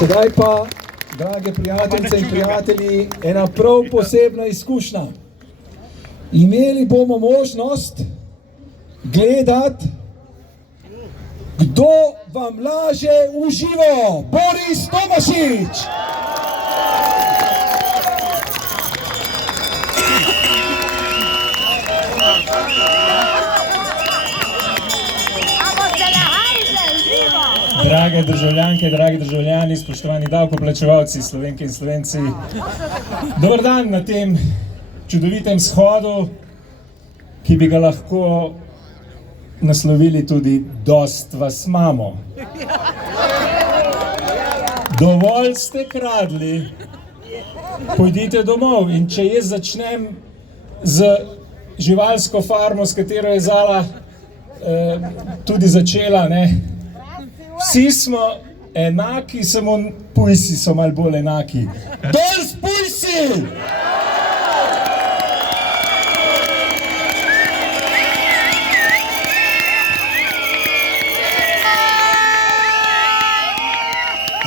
Sedaj pa, drage prijateljice in prijatelji, ena prav posebna izkušnja. Imeli bomo možnost gledati, kdo vam laže v živo. Boris Tomašič! Drage državljanke, dragi državljani, spoštovani davkoplačevalci, Slovenke in Slovenci. Dober dan na tem čudovitem shodu, ki bi ga lahko naslovili tudi Dost vas imamo. Dovolj ste kradli, pojdite domov. In če jaz začnem z živalsko farmo, s katero je Zala tudi začela, vsi smo enaki, samo pujsi so malo bolj enaki. Dol s pujsi!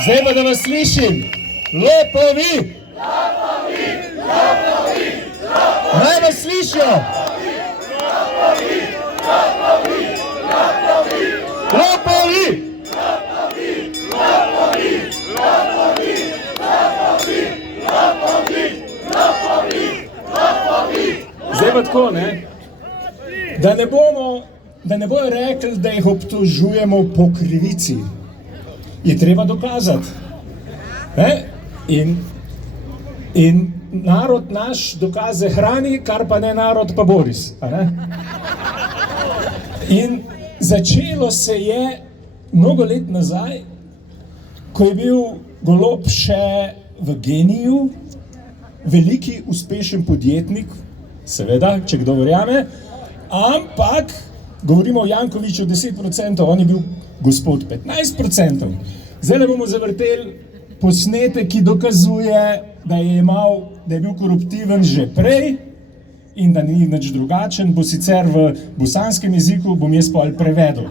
Zdaj pa da vas slišim. Lopovi! Lopovi! Lopovi! Naj vas slišijo! Lopovi! Lopovi! Lopovi! Lopovi! Zdaj pa tako, da ne bojo rekli, da jih obtožujemo po krivici. Je treba dokazati. In narod naš dokaze hrani, kar pa ne narod, pa Boris. In začelo se je mnogo let nazaj, ko je bil Golob še v Geniju, veliki uspešen podjetnik, seveda, če kdo verjame, ampak govorimo o Jankoviću 10%, on je bil gospod 15%. Zdaj bomo zavrteli posnetek, ki dokazuje, da je bil koruptiven že prej in da ni nič drugačen, bo sicer v bosanskem jeziku, bom jaz pol prevedel.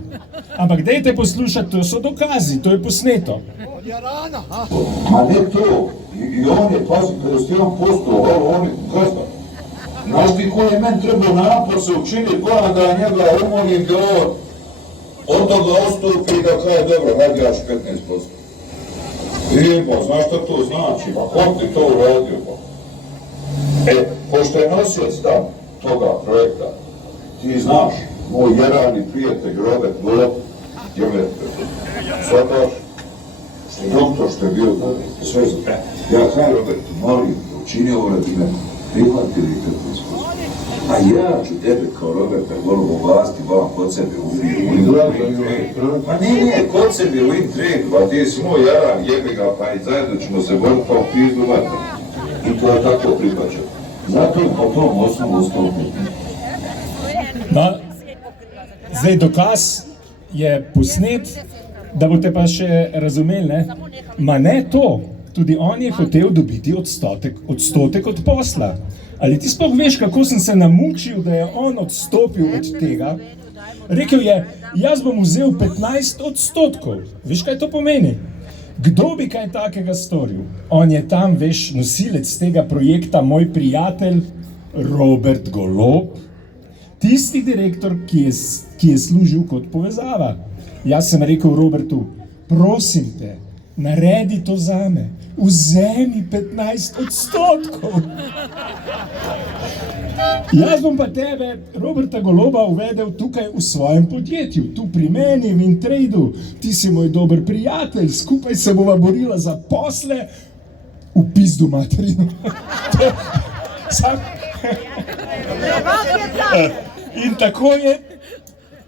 Ampak dajte poslušati, to so dokazi, to je posneto. Ma ne to, i on je, pazi, 51%, on je gazda. Znaš ti koji je meni trebao napor se učiniti, koja da njega umolim da on da ga ostupi i da kaže, dobro, hajde jaš 15%. I pa, znaš šta to znači, pa kom ti to uradio, pa? Pošto je nosioc tam toga projekta, ti znaš, moj jerani prijatelj Robert Golob, je me shvataš, što je doktor, što je bio sve za... Ja kaj Robert, molim, učini ovo radi me, prihvatili 15%. A ja ću tebe kao Roberta Golob oblasti vam kod sebe u Intrade. Pa ne, kod sebe u Intrade, pa ti si moj jaran, jebi ga, pa i zajedno ćemo se boriti pa u pizdu vatra. I to je tako prihvaćao. Zato je po tom osnovu ostalo Zdaj dokaz je posnet, da boste pa še razumeli, ma ne to, tudi on je hotel dobiti odstotek od posla. Ali ti sploh veš, kako sem se namučil, da je on odstopil od tega? Rekel je, jaz bom vzel 15%. Veš, kaj to pomeni? Kdo bi kaj takega storil? On je tam, veš, nosilec tega projekta, moj prijatelj Robert Golob, tisti direktor, ki je služil kot povezava. Jaz sem rekel Robertu, prosim te, naredi to zame, vzemi 15%. Jaz bom pa tebe, Roberta Goloba, uvedel tukaj v svojem podjetju, tu pri meni v Intradu. Ti si moj dober prijatelj, skupaj se bova borila za posle v pizdu materinu. In tako je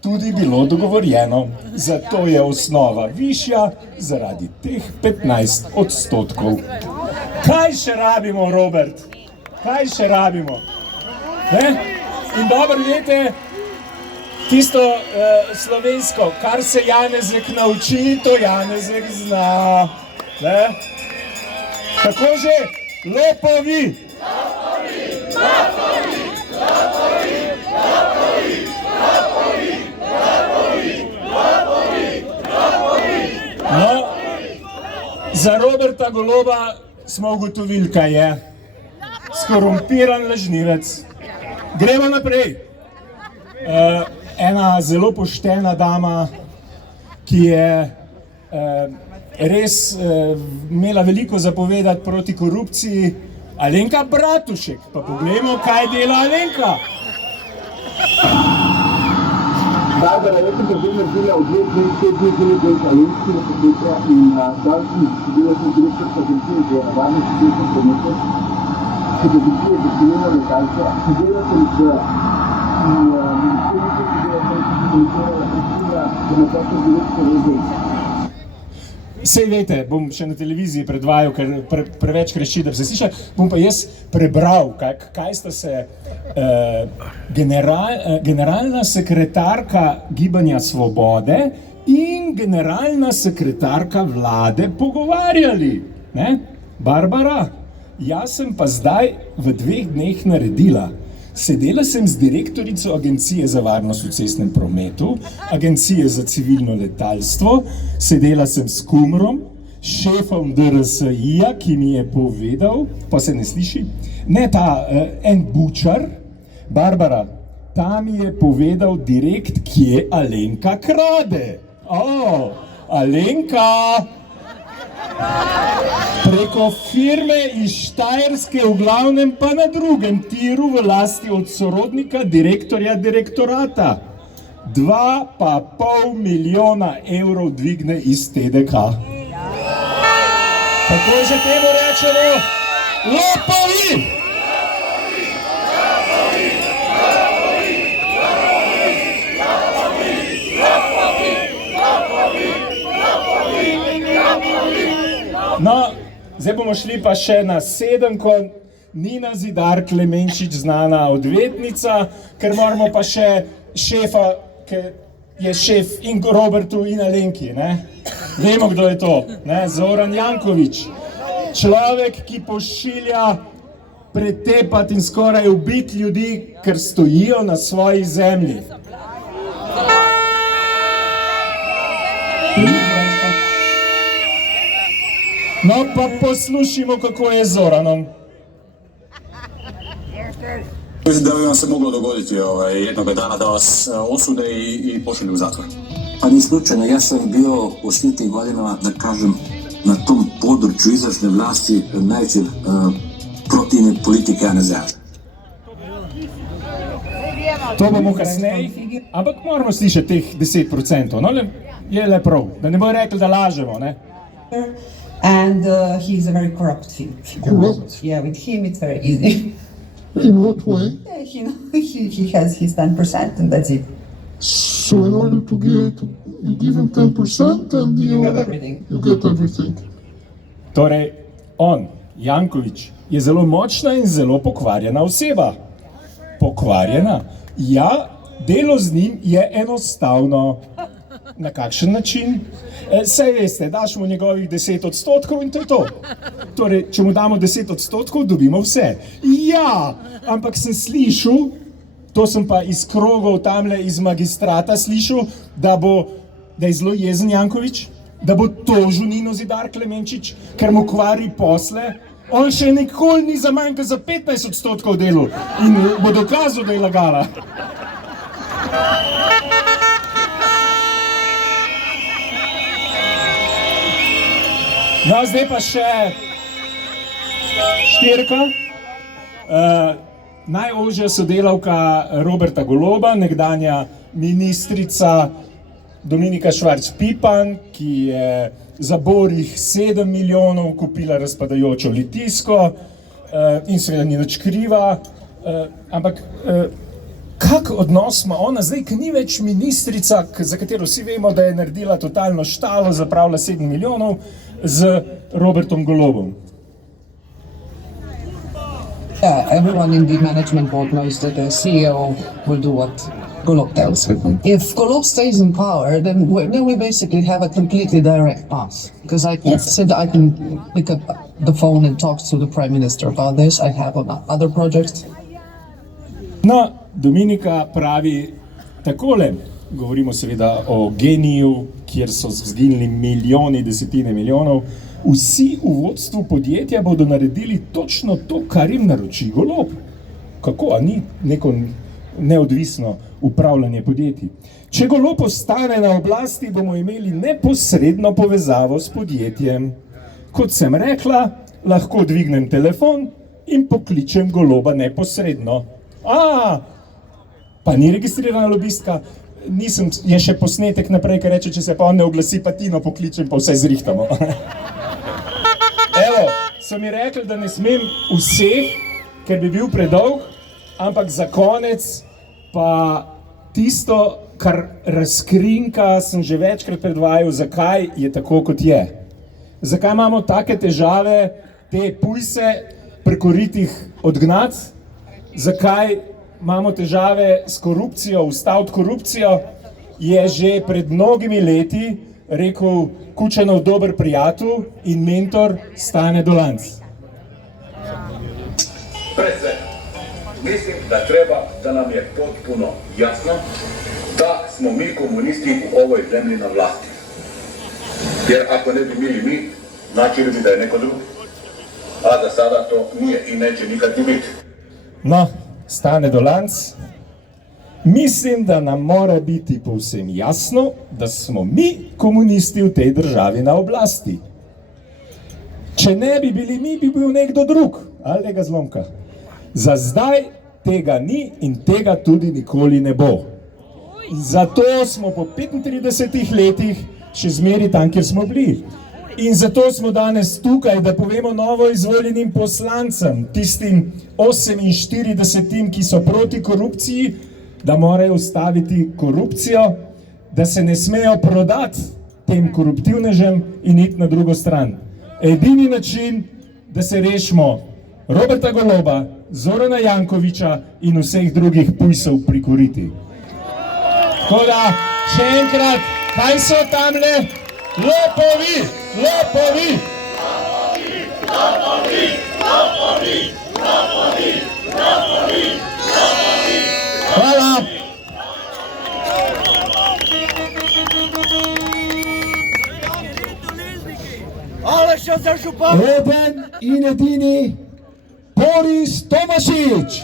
tudi bilo dogovorjeno. Zato je osnova višja zaradi teh 15%. Kaj še rabimo, Robert? Kaj še rabimo? In dobro veste, tisto slovensko, kar se Janezek nauči, to Janezek zna. Tako že, lopovi! Lopovi! Lopovi! Lopovi! Lopovi! Lopovi! Lopovi! Lopovi! Lopovi! Za Roberta Goloba smo ugotovili, kaj je. Skorumpiran lažnivec. Gremo naprej. Ena zelo poštena dama, ki je res imela veliko zapovedati proti korupciji, Alenka Bratušek. Pa poglejmo, kaj dela Alenka. Barbara, jaz sem prvi naredila v 2 dneh, 5 dni zelo delka agencijskega podjetja in davčni bila sem direktorka agencije za varnost cestnega prometa, ki je agencija definirala letalce, sedela sem z ministrnico, ki je komunicirala Kristina, demokratna direktorka RZS. Sej veste, bom še na televiziji predvajal, ker preveč kreši, da bi se slišal, bom pa jaz prebral, kaj sta se generalna sekretarka Gibanja Svobode in generalna sekretarka vlade pogovarjali. Ne? Barbara, jaz sem pa zdaj v 2 dneh naredila. Sedela sem z direktorico Agencije za varnost v cestnem prometu, Agencije za civilno letalstvo, sedela sem s Kumrom, šefom DRSI-ja, ki mi je povedal, pa se ne sliši, ne ta en bučar, Barbara, ta mi je povedal direkt, kje Alenka krade. Alenka! Preko firme iz Štajerske, v glavnem pa na drugem tiru v lasti od sorodnika direktorja direktorata. 2,5 milijona evrov dvigne iz TDK. Tako že temu rečemo lopovi! No, zdaj bomo šli pa še na 7. Nina Zidar Klemenčič, znana odvetnica, ker moramo pa še šefa, ki je šef in Robertu in Alenki, ne? Vemo, kdo je to, ne? Zoran Janković. Človek, ki pošilja pretepati in skoraj ubiti ljudi, ker stojijo na svoji zemlji. No, pa poslušajmo, kako je z Zoranom. Mislim da bi vam se moglo dogoditi jednoga dana da vas osude i pošalju u zatvor. Pa ni slučajno, ja sam bio u svim tim godinama, da kažem, na tom području izvršne vlasti najveće protivne politike HDZ-a. To bomo kasneje, ampak moramo slišati teh 10%, no, je le prav, da ne bojo rekli, da lažemo, ne? And he's a very corrupt figure. Corrupt? Yeah, with him it's very easy. In what way? He has his 10% and that's it. So in order to get, you give him 10% and you get everything. You get everything. Torej, on, Janković, je zelo močna in zelo pokvarjena oseba. Pokvarjena? Ja, delo z njim je enostavno. Na kakšen način? Saj veste, daš mu njegovih 10% in to je to. Torej, če mu damo 10%, dobimo vse. Ja, ampak sem slišal, to sem pa iz krogov tamle iz magistrata slišal, da je zelo jezen Janković, da bo tožil Nino Zidar Klemenčič, ker mu kvari posle. On še nikoli ni za manj kot za 15% delal in bo dokazal, da je lagala. No, zdaj pa še 4. Najožja sodelavka Roberta Goloba, nekdanja ministrica Dominika Švarc Pipan, ki je za borih 7 milijonov kupila razpadajočo Litijsko in seveda ni nič kriva, ampak kak odnos ima ona zdaj, ki ni več ministrica, za katero vsi vemo, da je naredila totalno štalo, zapravila 7 milijonov, z Robertom Golobom? Yeah, everyone in the management board knows that the CEO will do what Golob tells him. If Golob stays in power, then we basically have a completely direct path. Because I said I can pick up the phone and talk to the Prime Minister about this. I have other projects. No, Dominika pravi takole, govorimo seveda o geniju kjer so zginili milijoni, desetine milijonov. Vsi v vodstvu podjetja bodo naredili točno to, kar jim naroči Golob. Kako, a ni neko neodvisno upravljanje podjetij? Če Golob ostane na oblasti, bomo imeli neposredno povezavo s podjetjem. Kot sem rekla, lahko dvignem telefon in pokličem Goloba neposredno. Pa ni registrirana lobistka, je še posnetek naprej, ki reče, če se pa on ne oglasi, pa Tino pokličem, pa vse zrihtamo. Evo, so mi rekli, da ne smem vseh, ker bi bil predolg, ampak za konec pa tisto, kar razkrinka, sem že večkrat predvajal, zakaj je tako, kot je. Zakaj imamo take težave, te pujse prekoritih odgnati, zakaj imamo težave s korupcijo, ustaviti korupcijo, je že pred mnogimi leti rekel Kučanov dober prijatelj in mentor Stane Dolanc. Predvsem, mislim, da nam je potpuno jasno, da smo mi komunisti u ovoj zemlji na vlasti. Jer ako ne bi bili mi, značili bi da je neko drugi. A za sada to nije i neće nikad ni biti. No, Stane Dolanc, mislim, da nam mora biti povsem jasno, da smo mi komunisti v tej državi na oblasti. Če ne bi bili mi, bi bil nekdo drug, ali ga zlomka. Za zdaj tega ni in tega tudi nikoli ne bo. Zato smo po 35 letih še zmeri tam, kjer smo bili. In zato smo danes tukaj, da povemo novo izvoljenim poslancem, tistim 48, ki so proti korupciji, da morajo ustaviti korupcijo, da se ne smejo prodati tem koruptivnežem in iti na drugo stran. Edini način, da se rešimo Roberta Goloba, Zorana Jankovića in vseh drugih pujsov pri koriti. Tako da, še enkrat, kaj so tamle? Lopovi! Lopovi! Lopovi! Lopovi! Lopovi! Lopovi! Lopovi! Lopovi! Hvala! Eden in edini Boris Tomašič!